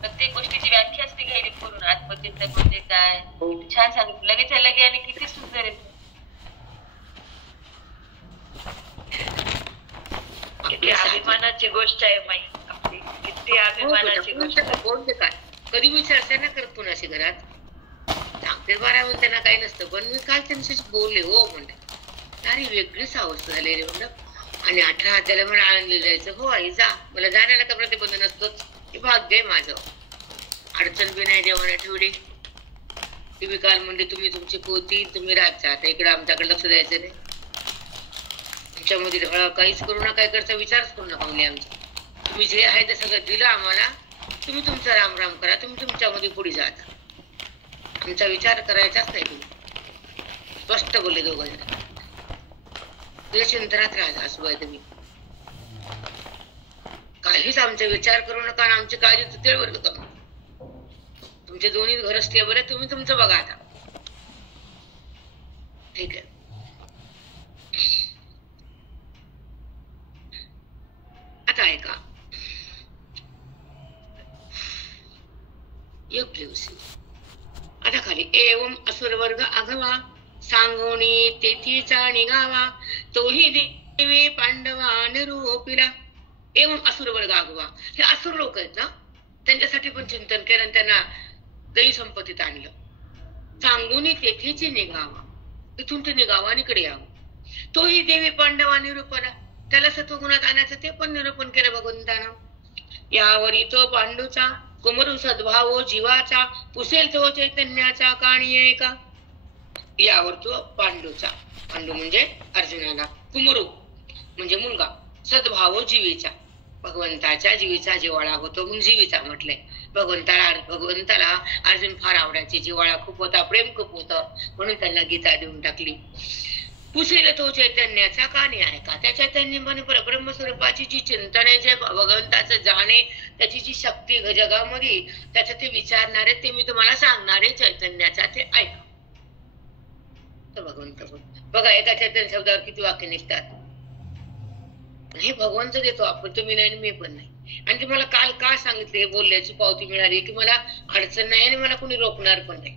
प्रत्येक गोष्टीची व्याख्या असते घ्यायली करून. आत्मचिंतन म्हणजे काय छान सांगितलं. लगेच लगे आणि किती सुंदर आहे. किती अभिमानाची गोष्ट आहे माई आपली. किती अभिमानाची गोष्ट. बोलते काय कधी मी चर्चा ना करत कुणाशी घरात. सांगते 12 वेळ त्यांना काही नसतं, पण मी काल त्यांच्याशी बोलले. हो म्हणले अरे वेगळीच अवस्था झाली रे म्हणलं. आणि 18 हाताला म्हणून आळंदीला जायचं. हो आई जा, मला जाण्याला का प्रतिबंध नसतोच. हे भाग्य आहे माझं. अडचण बी नाही देवाने ठेवली. तुम्ही काल म्हणजे तुम्ही तुमची पोती तुम्ही राहता, आता इकडे आमच्याकडे लक्ष द्यायचं नाही. तुमच्यामध्ये काहीच करू नका, इकडचा विचारच करू नका म्हणजे आमचा. तुम्ही जे आहे ते सगळं दिलं आम्हाला, तुम्ही तुमचा राम राम करा, तुम्ही तुमच्यामध्ये पुढे जाता, आमचा विचार करायचाच नाही. तुम्ही स्पष्ट बोलले दोघं जण. तुझ्या चिंतनात राहा असं तुम्ही काहीच आमचा विचार करू नका आणि आमची काळजी तिळवर नका. तुमचे दोन्ही घर स्टेबल आहे, तुम्ही तुमचं बघा आता. ठीक आहे. आता ऐका, आता खाली एवम असुर वर्ग आघवा सांगोनी तेथीचा निघावा तोही देवी पांडवा निरूपिला. एवम असुर वर्ग आघवा, हे असुर लोक आहेत ना, त्यांच्यासाठी पण चिंतन केलं आणि त्यांना दै संपत्तीत आणलं. सांगोनी तेथीची निघावा, इथून ते निघावा आणि इकडे यावं. तोही देवी पांडवा निरूपला, त्याला सत्वगुणात आणायचं ते पण निरूपण केलं भगवंतानं. यावरी तो पांडूचा कुमरू सद्भाव जीवाचा पुसेल तो चैतन्याचा काणी का. यावर तो पांडूचा, पांडू म्हणजे अर्जुनाला, कुमरू म्हणजे मुलगा, सद्भाव जीवेचा भगवंताच्या जीवीचा जिवाळा होतो म्हणून जीवीचा म्हटलंय. भगवंताला अर्जुन फार आवडायचे, जिवाळा खूप होता, प्रेम खूप होतं, म्हणून त्यांना गीता देऊन टाकली. पुसेल तो चैतन्याचा काणी आहे का. त्या चैतन्य ब्रह्मस्वरूपाची जी चिंतन आहे, जे भगवंताचं जाणे, त्याची जी शक्ती जगामध्ये, त्याचं ते विचारणारे, ते मी तुम्हाला सांगणारे चैतन्याचा ते ऐका. तर भगवंत बघा, एका चैतन्य शब्दावर किती वाक्य निघतात. हे भगवंत देतो आपण, तुम्ही नाही मी पण नाही. आणि तुम्हाला काल का सांगितले, बोलल्याची पावती मिळाली की मला अडचण नाही आणि मला कोणी रोखणार पण नाही.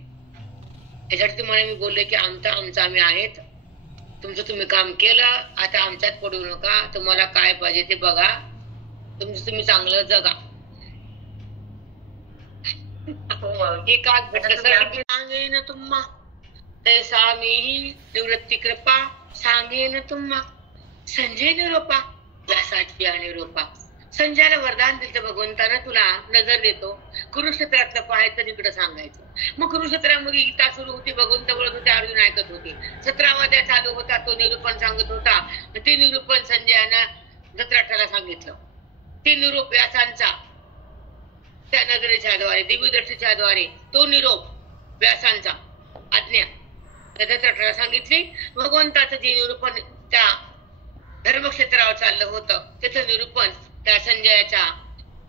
यासाठी तुम्हाला मी बोलले की आमचं आम्ही आहेत, तुमचं तुम्ही काम केलं, आता आमच्यात पडू नका, तुम्हाला काय पाहिजे ते बघा, तुमचं तुम्ही चांगलं जगा. हे का सांगेन तुम्हा तैसा मीही निवृत्ती कृपा सांगेन तुम्हा. संजय निरोपा यासाठी आणि रोपा. संजयला वरदान दिलं भगवंतानं, तुला नजर देतो, कुरुक्षेत्रातलं पाहायचं इकडं सांगायचं. मग कुरुक्षेत्रामध्ये गीता सुरू होती, भगवंत बोलत होते, अर्जुन ऐकत होते. 17वा अध्याय चालू होता, तो निरूपण सांगत होता. ते निरूपण संजयानं धृतराष्ट्राला सांगितलं. ते निरोप व्यासांचा त्या नजरेच्या द्वारे, दिव्यदृष्टीच्या द्वारे तो निरोप व्यासांचा आज्ञा धृतराष्ट्राला सांगितली. भगवंताचं जे निरूपण त्या धर्मक्षेत्रावर चाललं होतं, त्याचं निरूपण त्या संजयाच्या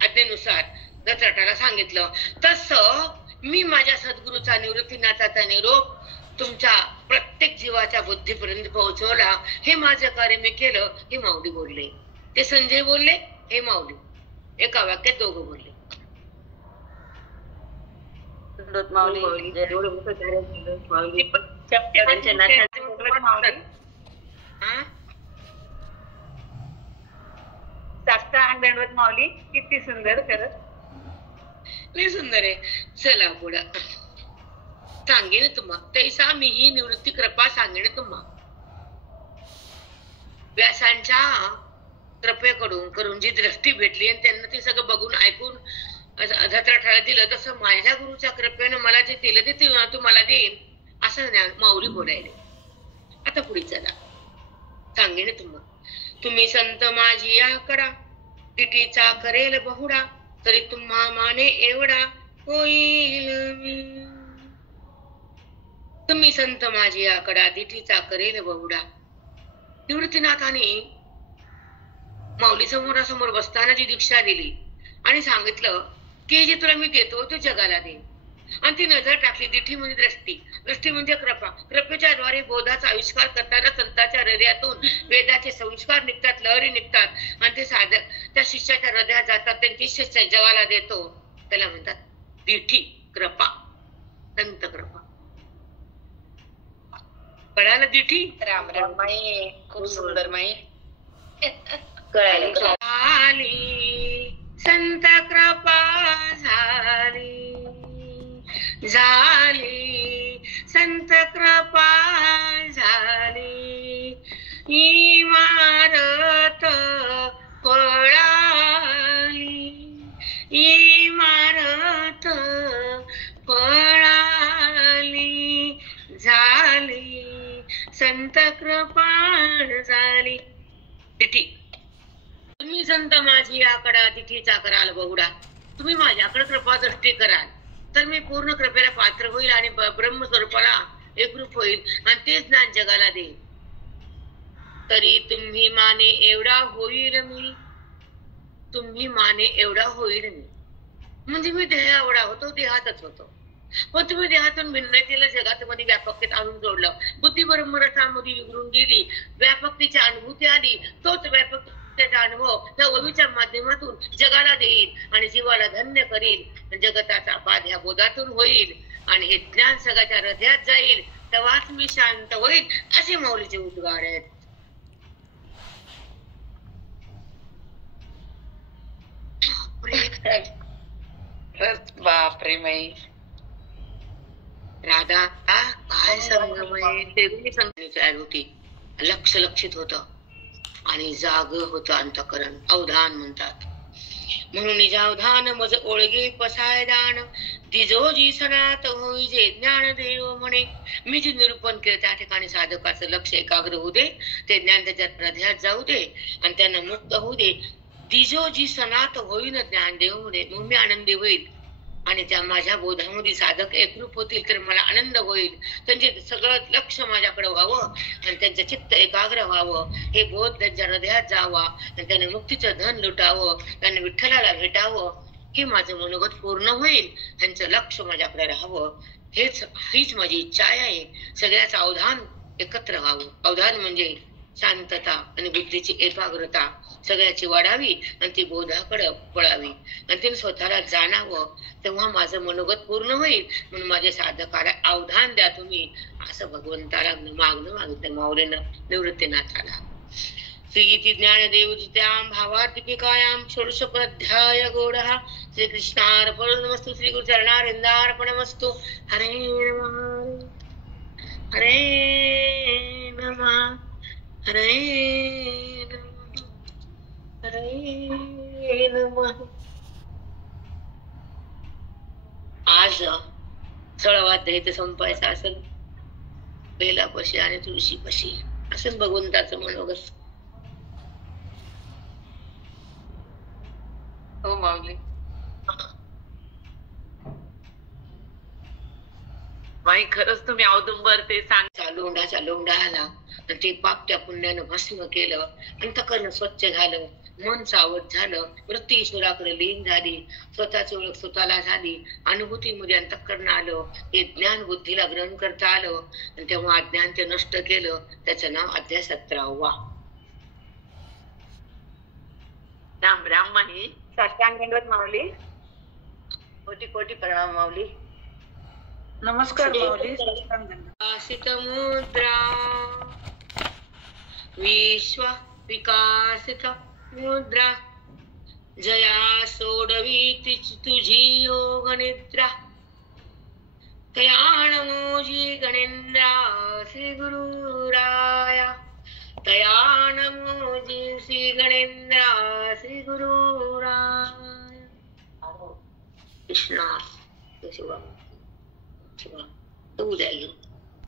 आज्ञेनुसार धृतराष्ट्राला सांगितलं. तसं मी माझ्या सद्गुरूचा निवृत्तीनाथाचा निरोप तुमच्या प्रत्येक जीवाच्या बुद्धीपर्यंत पोहोचवला. हे माझं कार्य मी केलं, हे माऊली बोलले. ते संजय बोलले, हे माऊली. एका वाक्यात दोघं बोलले. माऊली किती सुंदर, खरंच लय सुंदर आहे. चला पुढे सांगेन तुम्हा तैसा मीही निवृत्ती कृपा सांगेन तुम्हा. व्यासांच्या कृपेकडून करून जी दृष्टी भेटली आणि त्यांना ते सगळं बघून ऐकून धृतराष्ट्राला दिलं, तसं माझ्या गुरुच्या कृपेनं मला जे दिलं ते तुम्हाला देईन असं माऊली बोलायले. आता पुढे चला सांगेन तुम्हा. तुम्ही संत माझी आकडा दिठीचा करेल बहुडा तरी तुम्हा माने एवढा होईल मी. तुम्ही संत माझी आकडा दिठीचा करेल बहुडा. निवृत्तीनाथाने माऊली समोरासमोर बसताना जी दीक्षा दिली आणि सांगितलं की जे तुला मी देतो ते जगाला दे. आणि ती नजर टाकली. दिठी म्हणजे दृष्टी, दृष्टी म्हणजे कृपा. कृपेच्या द्वारे बोधाचा आविष्कार करताना संतांच्या हृदयातून वेदाचे संस्कार निघतात, लहरी निघतात आणि ते साधक त्या शिष्याच्या हृदयात जातात, त्यांची शिष्य जगाला देतो. त्याला म्हणतात दिठी कृपा, संत कृपा. कळालं दिठी? राम राम माई, खूप सुंदर माई. झाली संत कृपा झाली, झाली संत कृपा झाली. इमारत पळाली, इमारत पळाली. कृपाण झाली. तिथी तुम्ही संत माझी आकडा तिथीचा कराल बहुडा. तुम्ही माझ्याकडे कृपा दृष्टी कराल तर मी पूर्ण कृपेला पात्र होईल आणि ब्रह्मस्वरूपाला एकरूप होईल आणि ते ज्ञान जगाला देईल. तरी तुम्ही माने एवढा होईल मी, तुम्ही माने एवढा होईल मी. म्हणजे मी देह एवढा होतो, देहातच होतो. पण तुम्ही देहातून भिन्न केलं, जगात मध्ये व्यापकतेत आणून जोडलं. बुद्धी ब्रह्मरसामध्ये विघरून गेली, व्यापकतेची अनुभूती आली. तोच व्यापकतेचा अनुभव त्या ओवीच्या माध्यमातून जगाला देईल आणि जीवाला धन्य करील. जगताचा बाध ह्या बोधातून होईल आणि हे ज्ञान सगळ्याच्या हृदयात जाईल. तेव्हाच मी शांत होईल, असे माऊलीचे उद्गार आहेत. बापरे माई. राधा काय संगमय तेवढी संगीत होती. लक्ष लक्षित होत आणि जाग होत अंतकरण. अवधान म्हणतात. म्हणून निजावधान मज ओळगे पसाय दान दिजोजी सनात होई जे ज्ञान देव म्हणे. मी जे निरूपण केलं त्या ठिकाणी साधकाचं लक्ष एकाग्र होऊ दे, ते ज्ञान त्याच्या हृदयात जाऊ दे आणि त्यांना मुक्त होऊ दे. दिजोजी सनात होईन ज्ञान देव म्हणे. मग मी आनंदी होईल आणि त्या माझ्या बोधामध्ये साधक एकरूप होतील तर मला आनंद होईल. त्यांचे सगळं लक्ष माझ्याकडे व्हावं आणि त्यांचं चित्त एकाग्र व्हावं. हे बोध त्यांच्या हृदयात जावा आणि त्याने मुक्तीचं धन लुटावं, त्यांनी विठ्ठलाला भेटावं. हे माझं मनोगत पूर्ण होईल. त्यांचं लक्ष माझ्याकडे राहावं, हीच माझी इच्छा आहे. सगळ्याचं अवधान एकत्र व्हावं. अवधान म्हणजे शांतता आणि बुद्धीची एकाग्रता सगळ्याची वाढावी आणि ती बोधाकडे पळावी आणि तिने स्वतःला जाणावं. तेव्हा माझं मनोगत पूर्ण होईल. म्हणून माझ्या साधकाला अवधान द्या तुम्ही, असं भगवंताला मागितलं माऊलीनं निवृत्तीनाथाला. श्री ज्ञानदेव जित्याम भावार्थिकायाम षोडशोपाध्याय गौडः. श्रीकृष्णार्पणमस्तु. श्री गुरुचरणारविंदार्पणमस्तु. हरे नमः हरे नमः हरे नमः हरे नमः. आज सळवाध्याय इथे संपायचा असेल. बेलापाशी आणि तुळशीपाशी असेल भगवंताचं मनोगत. हो माऊली. बाई खरंच तुम्ही औदुंबर ते सांग. लोंढा आला आणि ते पाप त्या पुण्यानं भस्म केलं. अंतकरण स्वच्छ झालं, मन सावध झालं, वृत्ती ईश्वराकडे लीन झाली, स्वतःची ओळख स्वतःला झाली, अनुभूतीमध्ये अंतकरण आलं. हे ज्ञान बुद्धीला ग्रहण करता आलं आणि तेव्हा अज्ञान ते नष्ट केलं. त्याचं नाव अध्याय 17वा. राम राम माही. साष्टांग दंडवत माऊली. कोटी कोटी प्रणाम माऊली. नमस्कार माऊली. साष्टांग दंडवत. आसित मुद्रा विश्व विकासित मुद्रा जया सोडवी तुझी योग निद्रा. तयाण मोजी गणेंद्रा श्री गुरुराया. तयाण मोजी श्री गणेंद्रा श्री गुरुराया. कृष्णा शिवा शिवा तू जाईल.